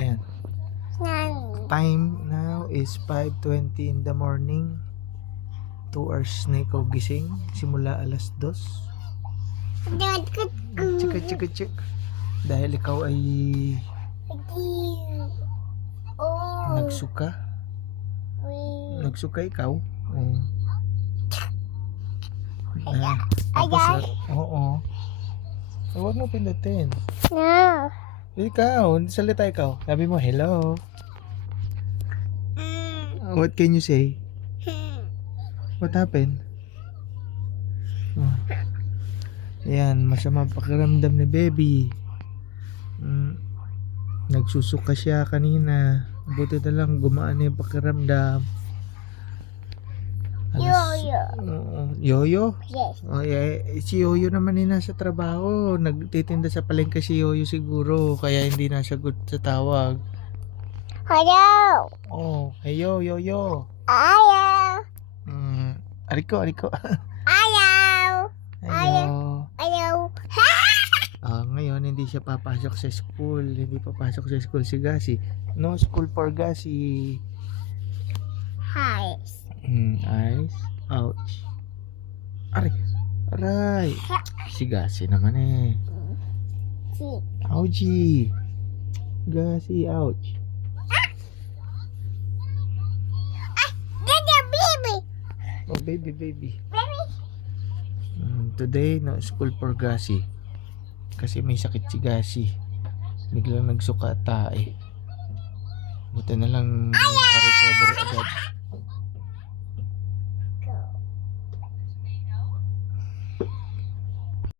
Ayan. Time now is 5:20 in the morning. 2 hours na ikaw gising. Simula alas 2. Chik. Dahil ikaw ay nagsuka. Nagsuka ikaw. Tapos, oo. Huwag mo pindutin. No. Ikaw, salita ikaw. Sabi mo, hello. What can you say? What happened? Ayan, masamang pakiramdam ni baby. Nagsusuka siya kanina. Buti na lang gumaan na yung pakiramdam. Yoyo. Yoyo? Yes. Si Yoyo naman ay nasa trabaho. Nagtitinda sa palengke si Yoyo siguro. Kaya hindi nasagot sa tawag. Hello. Heyo, Yoyo. Ayaw. Ariko. Ayaw. Ayo. Ayaw. Ngayon hindi siya papasok sa school. Hindi papasok sa school si Gasi. No school for Gasi. Hi. Eyes. Ouch. Aray. Si Gasi naman eh. Ouchie. Gasi, ouch. Baby. Today, no school for Gasi. Kasi may sakit si Gasi. Biglang nagsuka tae. Buti na lang nakarecover agad.